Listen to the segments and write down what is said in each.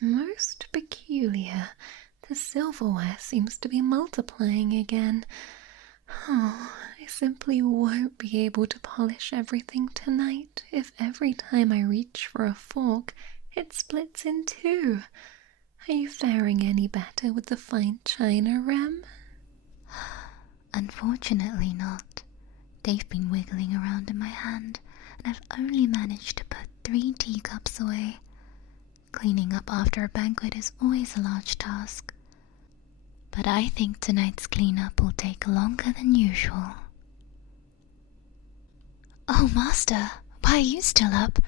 Most peculiar. The silverware seems to be multiplying again. Oh, I simply won't be able to polish everything tonight if every time I reach for a fork, it splits in two. Are you faring any better with the fine china, Rem? Unfortunately not. They've been wiggling around in my hand, and I've only managed to put 3 teacups away. Cleaning up after a banquet is always a large task. But I think tonight's cleanup will take longer than usual. Oh, Master, why are you still up?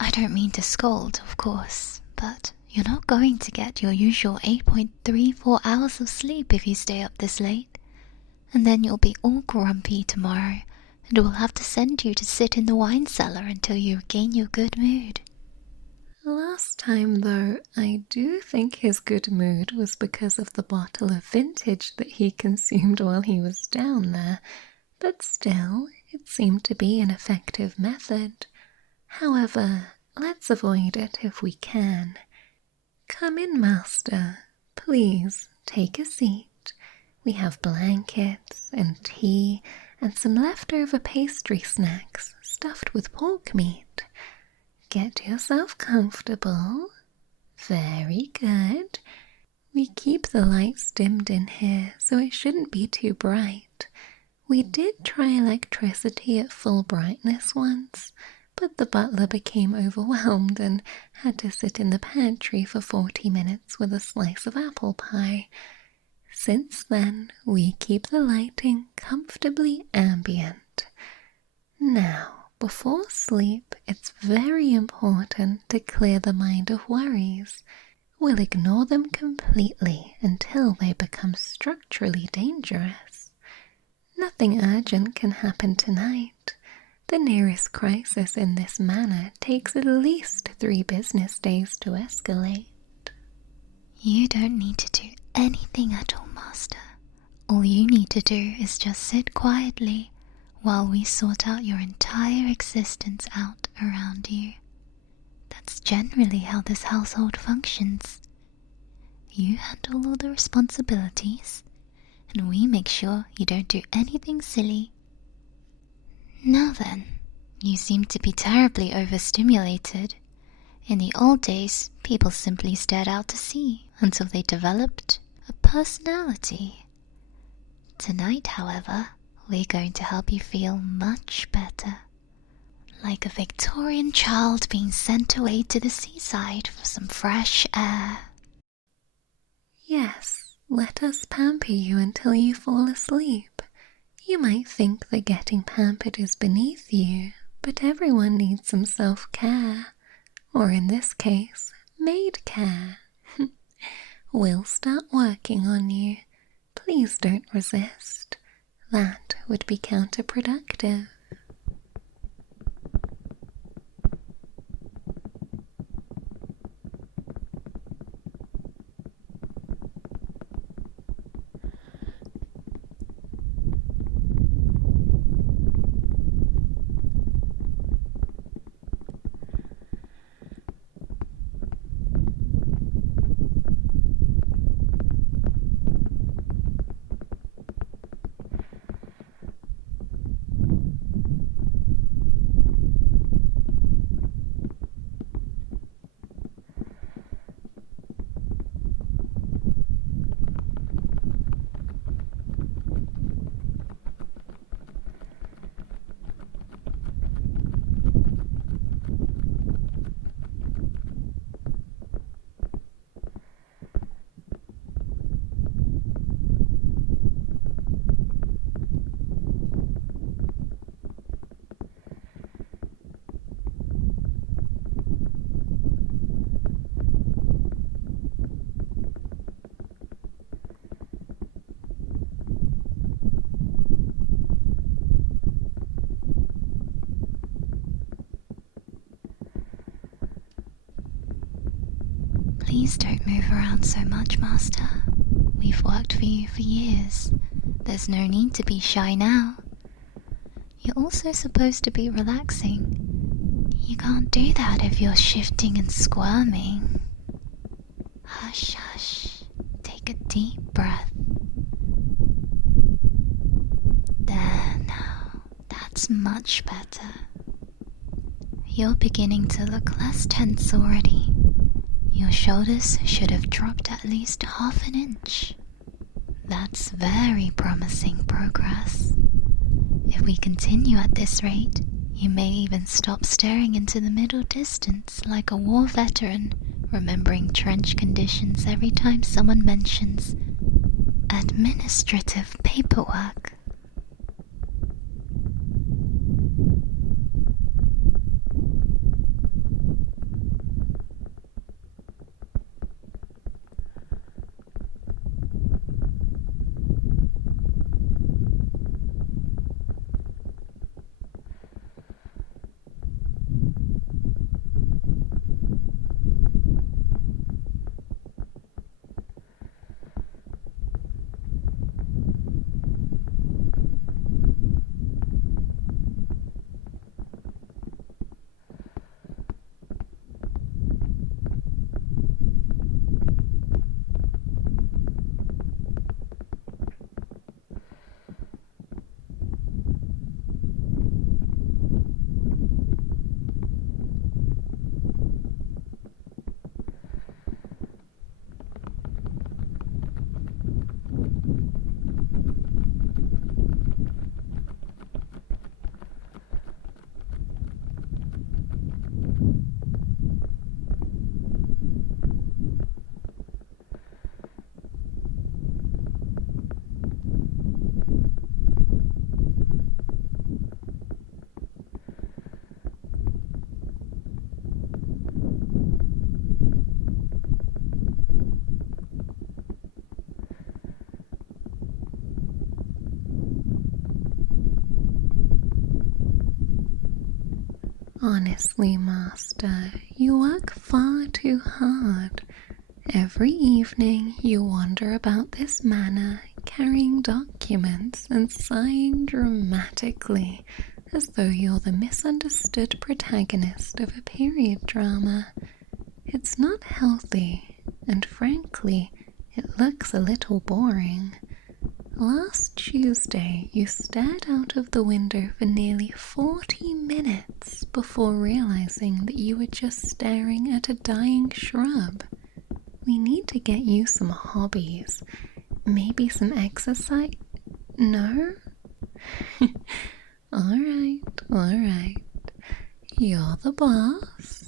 I don't mean to scold, of course, but you're not going to get your usual 8.34 hours of sleep if you stay up this late. And then you'll be all grumpy tomorrow, and we'll have to send you to sit in the wine cellar until you regain your good mood. Last time, though, I do think his good mood was because of the bottle of vintage that he consumed while he was down there, but still, it seemed to be an effective method. However, let's avoid it if we can. Come in, Master. Please, take a seat. We have blankets and tea and some leftover pastry snacks stuffed with pork meat. Get yourself comfortable. Very good. We keep the lights dimmed in here so it shouldn't be too bright. We did try electricity at full brightness once, but the butler became overwhelmed and had to sit in the pantry for 40 minutes with a slice of apple pie. Since then, we keep the lighting comfortably ambient. Now, before sleep, it's very important to clear the mind of worries. We'll ignore them completely until they become structurally dangerous. Nothing urgent can happen tonight. The nearest crisis in this manner takes at least 3 business days to escalate. You don't need to do anything at all, Master. All you need to do is just sit quietly while we sort out your entire existence out around you. That's generally how this household functions. You handle all the responsibilities, and we make sure you don't do anything silly. Now then, you seem to be terribly overstimulated. In the old days, people simply stared out to sea until they developed a personality. Tonight, however, we're going to help you feel much better. Like a Victorian child being sent away to the seaside for some fresh air. Yes, let us pamper you until you fall asleep. You might think that getting pampered is beneath you, but everyone needs some self-care. Or in this case, maid care. We'll start working on you. Please don't resist. That would be counterproductive. Please don't move around so much, Master. We've worked for you for years. There's no need to be shy now. You're also supposed to be relaxing. You can't do that if you're shifting and squirming. Hush, hush. Take a deep breath. There now. That's much better. You're beginning to look less tense already. Your shoulders should have dropped at least half an inch. That's very promising progress. If we continue at this rate, you may even stop staring into the middle distance like a war veteran, remembering trench conditions every time someone mentions administrative paperwork. Honestly, Master, you work far too hard. Every evening you wander about this manor, carrying documents and sighing dramatically, as though you're the misunderstood protagonist of a period drama. It's not healthy, and frankly, it looks a little boring. Last Tuesday, you stared out of the window for nearly 40 minutes before realizing that you were just staring at a dying shrub. We need to get you some hobbies. Maybe some exercise? No? Alright. You're the boss.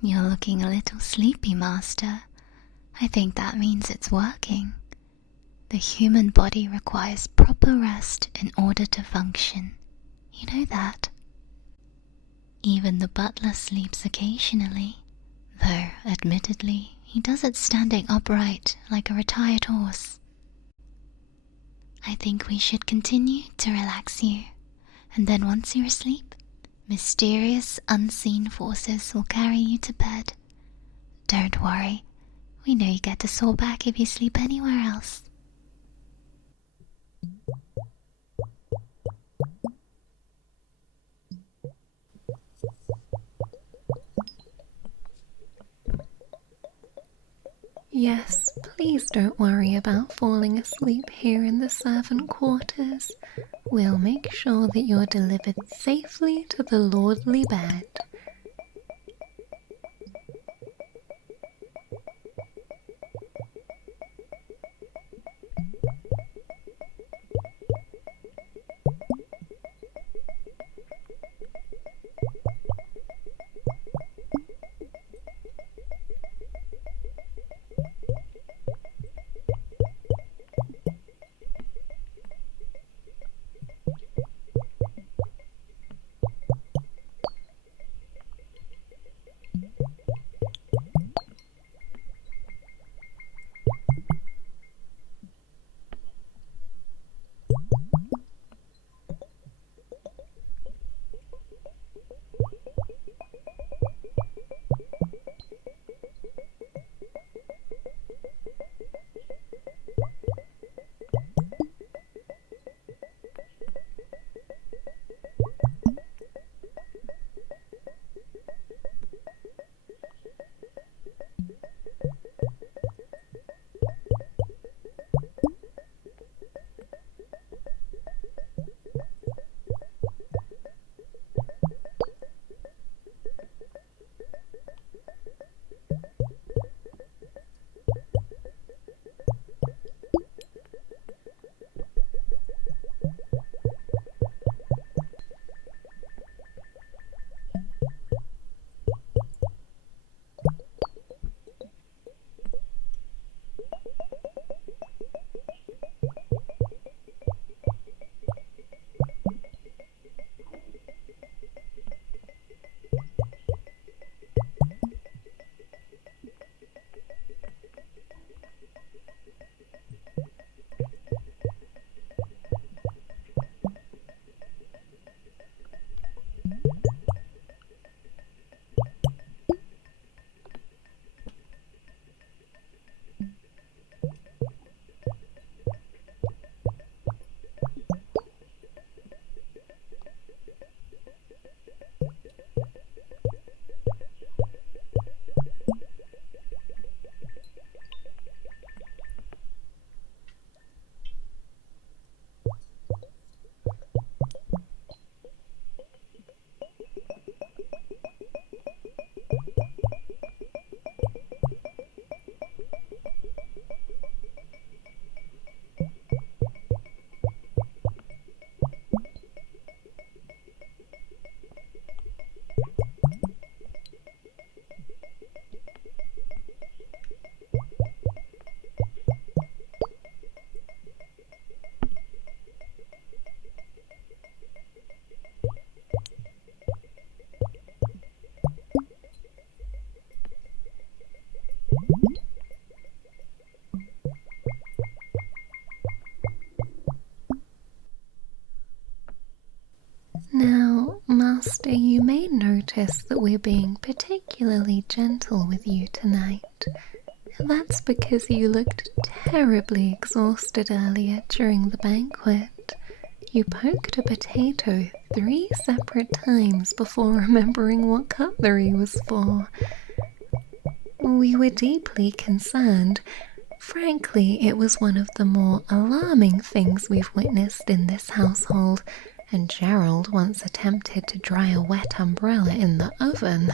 You're looking a little sleepy, Master. I think that means it's working. The human body requires proper rest in order to function. You know that. Even the butler sleeps occasionally, though, admittedly, he does it standing upright like a retired horse. I think we should continue to relax you, and then once you're asleep, mysterious unseen forces will carry you to bed. Don't worry, we know you get a sore back if you sleep anywhere else. Yes, please don't worry about falling asleep here in the servant quarters. We'll make sure that you're delivered safely to the lordly bed. Now, Master, you may notice that we're being particularly gentle with you tonight. That's because you looked terribly exhausted earlier during the banquet. You poked a potato 3 separate times before remembering what cutlery was for. We were deeply concerned. Frankly, it was one of the more alarming things we've witnessed in this household, and Gerald once attempted to dry a wet umbrella in the oven.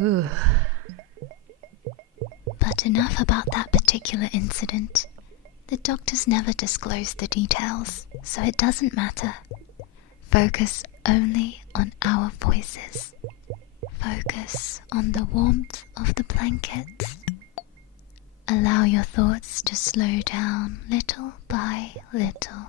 Ugh. But enough about that particular incident. The doctors never disclosed the details, so it doesn't matter. Focus only on our voices. focus on the warmth of the blankets. Allow your thoughts to slow down little by little.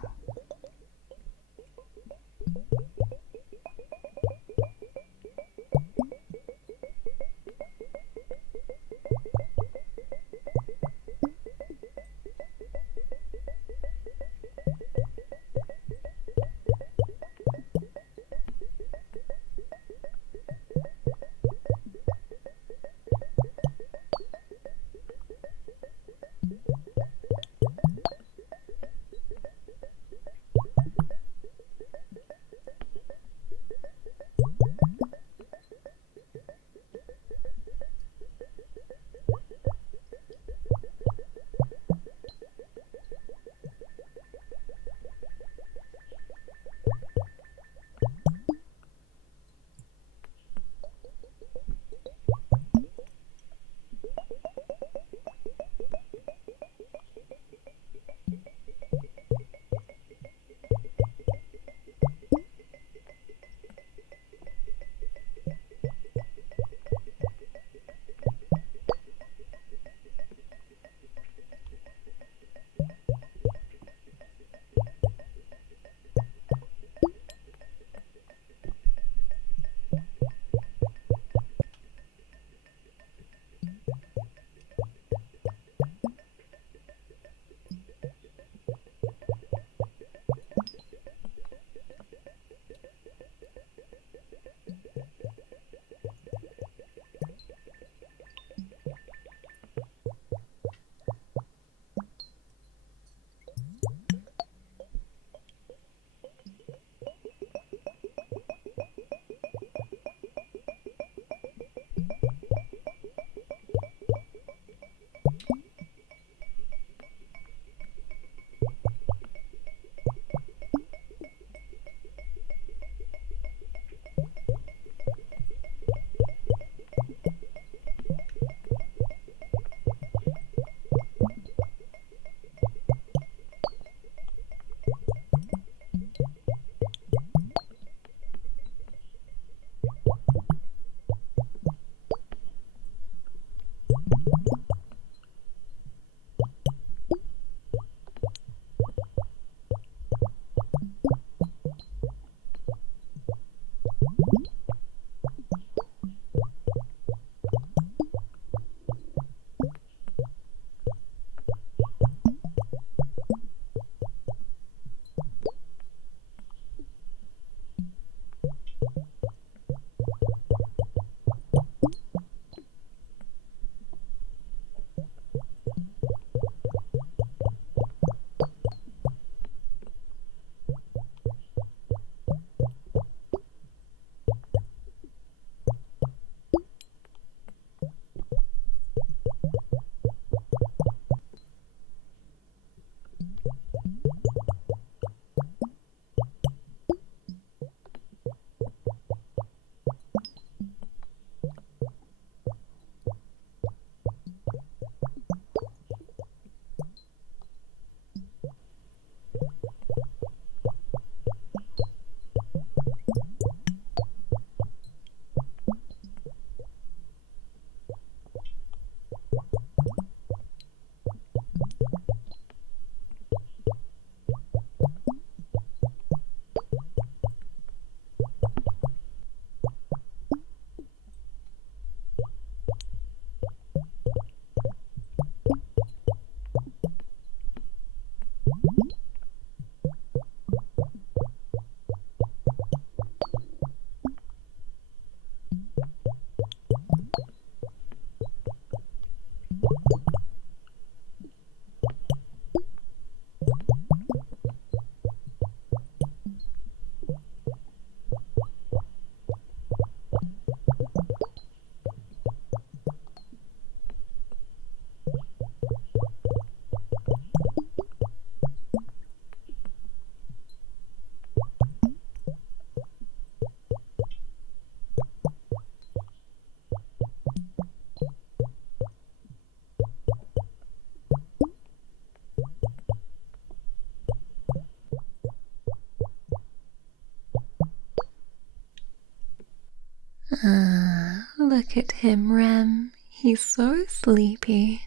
Look at him, Rem. He's so sleepy.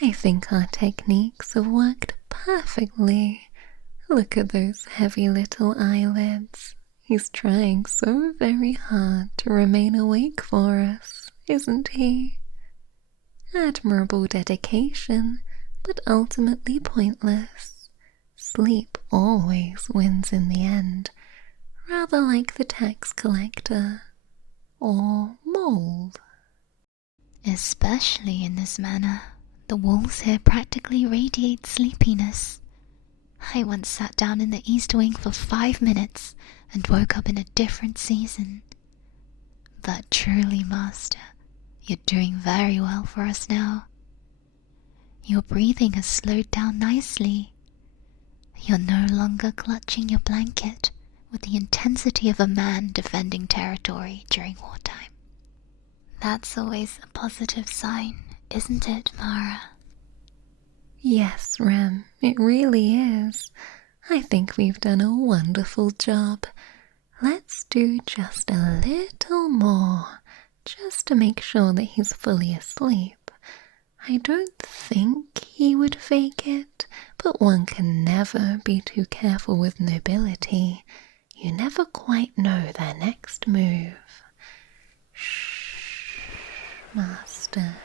I think our techniques have worked perfectly. Look at those heavy little eyelids. He's trying so very hard to remain awake for us, isn't he? Admirable dedication, but ultimately pointless. Sleep always wins in the end, rather like the tax collector or mold. Especially in this manner, the walls here practically radiate sleepiness. I once sat down in the East Wing for 5 minutes and woke up in a different season. But truly, Master, you're doing very well for us now. Your breathing has slowed down nicely. You're no longer clutching your blanket with the intensity of a man defending territory during wartime. That's always a positive sign, isn't it, Mara? Yes, Rem, it really is. I think we've done a wonderful job. Let's do just a little more, just to make sure that he's fully asleep. I don't think he would fake it, but one can never be too careful with nobility. You never quite know their next move. Shh, Master,